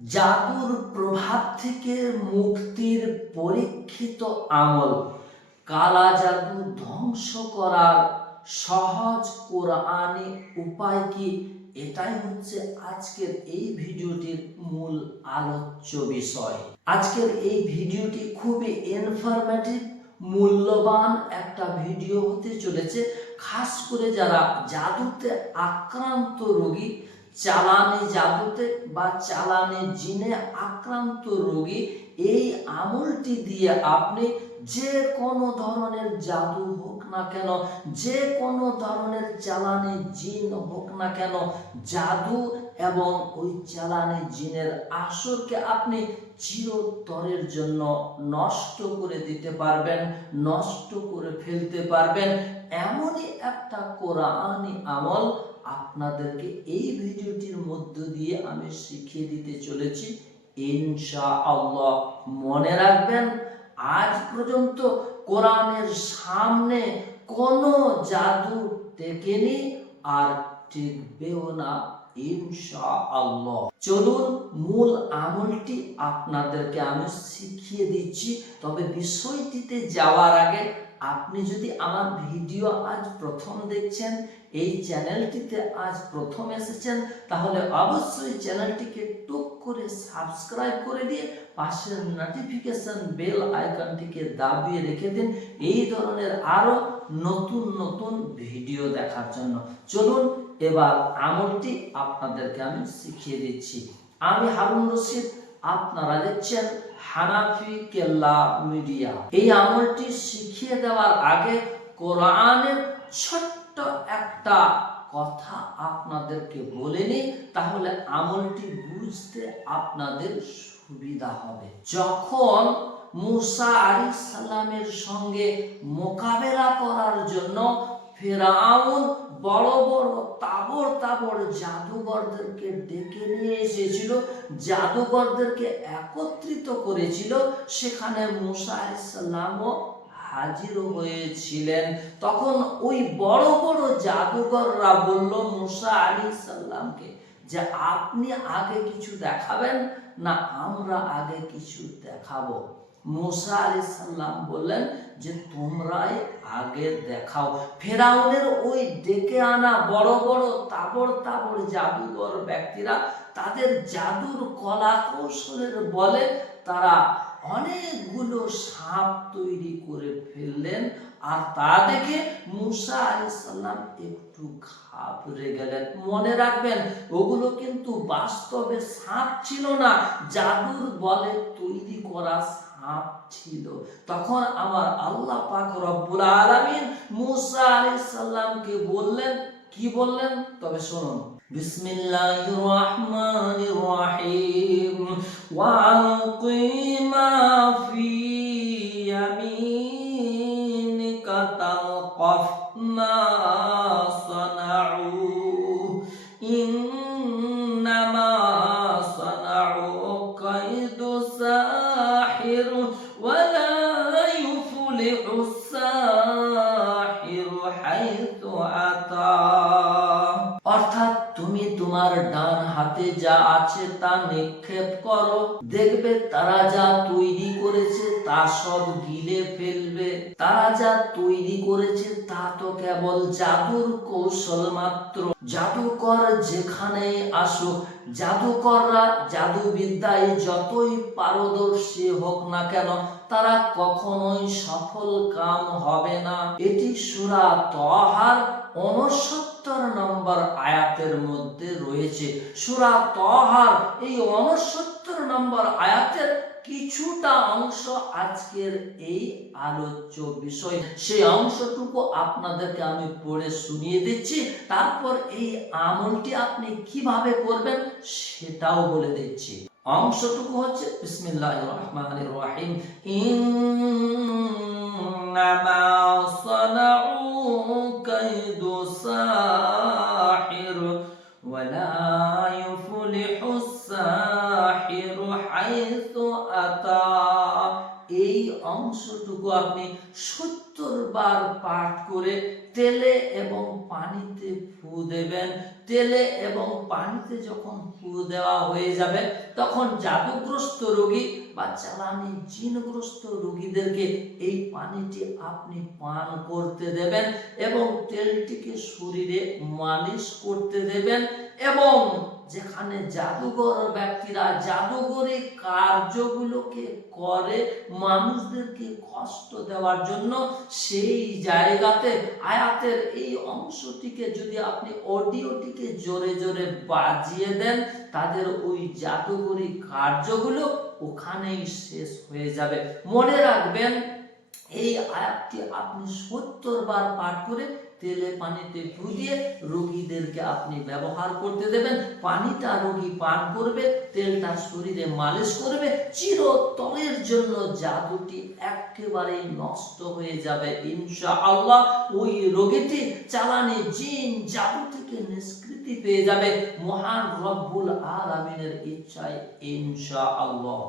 জাদুর প্রভাব থেকে মুক্তির পরীক্ষিত আমল, কালা জাদু ধ্বংস করার সহজ কোরআনি উপায় কি? এটাই হচ্ছে আজকের এই ভিডিওটির মূল আলোচ্য বিষয়। আজকের এই ভিডিওটি খুবই ইনফরমেটিভ, মূল্যবান একটা ভিডিও হতে চলেছে। খাস করে যারা জাদুতে আক্রান্ত রোগী, চালানি জাদুতে বা চালানি জিনে আক্রান্ত রোগী, এই আমলটি দিয়ে আপনি যে কোনো ধরনের জাদু হোক না কেন, যে কোনো ধরনের চালানি জিন হোক না কেন, জাদু এবং ওই চালানি জিনের আসরকে আপনি চিরতরের জন্য নষ্ট করে দিতে পারবেন, নষ্ট করে ফেলতে পারবেন। এমনই একটা কোরআনি আমল আপনাদেরকে এই ভিডিওটির মধ্য দিয়ে আমি শিখিয়ে দিতে চলেছি ইনশাআল্লাহ। মনে রাখবেন, আজ পর্যন্ত কোরআনের সামনে কোনো জাদু টেকেনি আর টিকবেও না ইনশাআল্লাহ। চলুন মূল আমলটি আপনাদেরকে আমি শিখিয়ে দিচ্ছি। তবে বিষয়টিতে যাওয়ার আগে আপনি যদি আমার ভিডিও আজ প্রথম দেখছেন, এই চ্যানেলটিতে আজ প্রথম এসেছেন, তাহলে অবশ্যই চ্যানেলটিকে টুক করে সাবস্ক্রাইব করে দিয়ে পাশের নোটিফিকেশন বেল আইকনটিকে দাবিয়ে রেখে দিন এই ধরনের আরো নতুন নতুন ভিডিও দেখার জন্য। চলুন এবার আমলটি আপনাদেরকে আমি শিখিয়ে দিচ্ছি। আমি হারুন রশিদ, আপনারা দেখছেন হানাফি কেল্লা মিডিয়া। এই আমলটি শিখিয়ে দেওয়ার আগে কোরআনের ছোট্ট একটা কথা আপনাদেরকে বলে নিই, তাহলে আমলটি বুঝতে আপনাদের সুবিধা হবে। যখন মুসা আলাইহিস সালামের সঙ্গে মোকাবেলা করার জন্য ফেরাউন বড় বড় তাবড় তাবড় জাদুঘরদেরকে ডেকে নিয়ে এসেছিল, জাদুঘরদেরকে একত্রিত করেছিল, সেখানে মুসা আলাইহিস সালামও হাজির হয়েছিলেন। তখন ওই বড় বড় জাদুঘররা বলল মুসা আলাইহিস সালামকে যে আপনি আগে কিছু দেখাবেন না আমরা আগে কিছু দেখাবো? মুসা আলাইহিস সালাম বললেন যে তোমরাই আগে দেখাও। ফেরাউনের ওই ডেকে আনা বড় বড় তাবড় তাবড় জাদুঘর ব্যক্তিরা তাদের জাদুর কলা কৌশলের বলে তারা অনেকগুলো সাপ তৈরি করে ফেললেন। আর তা দেখে মুসা আলাইহিস সালাম একটু ঘাবড়ে গেলেন। মনে রাখবেন, ওগুলো কিন্তু বাস্তবে সাপ ছিল না, জাদুর বলে তৈরি করা সাপ ছিল। তখন আমার আল্লাহ পাক রব্বুল আলামিন মুসা আলাইহিস সালামকে বললেন, কি বললেন? তবে শুনুন। বিসমিল্লাহির রহমানির রহিম ওয়া আলকিমা ফি ইয়ামিনিকা তালকাফ মা সানাউ ইন্নামা সানাউ কাইদু সাহির ওয়া লা ইউফলিহু সাহিরু হাইতু আতা। অর্থাৎ তুমি তোমার ডান হাতে যা আছে তা নিক্ষেপ করো, দেখবে তারা যা তৈরি করেছে তা সব গিলে ফেলবে। তারা যা তৈরি করেছে তা তো কেবল জাদুর কৌশল মাত্র। জাদুকর যেখানে আসুক, জাদুকররা জাদুবিদ্যায় যতই পারদর্শী হোক না কেন, তারা কখনোই সফল কাম হবে না। এটি সূরা তাহার 69 নম্বর আয়াতের মধ্যে রয়েছে। সূরা তাহার এই 69 নম্বর আয়াতের কিছুটা অংশ আজকের এই আলোচ্য বিষয়। সেই অংশটুকু আপনাদেরকে আমি পড়ে শুনিয়ে দিচ্ছি, তারপর এই আমলটি আপনি কিভাবে করবেন সেটাও বলে দিচ্ছি। অংশটুকু হচ্ছে বিসমিল্লাহির রহমানির রহিম ইন্নামা সানাউ কাইদু সাহির ওয়া লা ইউফলিহু সাহিরু হাইতু আতা। এই অংশটুকু আপনি 70 70 বার পাঠ করে তেলে এবং পানিতে ফু দেবেন। তেলে এবং পানিতে যখন ফু দেওয়া হয়ে যাবে, তখন জাদুগ্রস্ত রোগী বা চালানি জিনগ্রস্ত রোগীদেরকে এই পানিটি আপনি পান করতে দেবেন এবং তেলটিকে শরীরে মালিশ করতে দেবেন। এবং যেখানে জাদুঘর ব্যক্তিরা জাদুঘরি কার্যগুলোকে করে মানুষদেরকে কষ্ট দেওয়ার জন্য, সেই জায়গাতে আয়াতের এই অংশটিকে যদি আপনি অডিওটিকে জোরে জোরে বাজিয়ে দেন, তাদের ওই জাদুঘরি কার্যগুলো ওখানেই শেষ হয়ে যাবে। মনে রাখবেন, এই আয়াতটি আপনি 70 বার পাঠ করে তেলে পানিতে ফু দিয়ে রোগীদেরকে আপনি ব্যবহার করতে দেবেন। পানিটা রোগী পান করবে, তেলটা শরীরে মালিশ করবে, চিরতরের জন্য জাদুটি একেবারেই নষ্ট হয়ে যাবে ইনশাআল্লাহ। ওই রোগীটি চালানি জিন জাদু থেকে নিষ্কৃতি পেয়ে যাবে মহান রব্বুল আলামিনের ইচ্ছায় ইনশাআল্লাহ।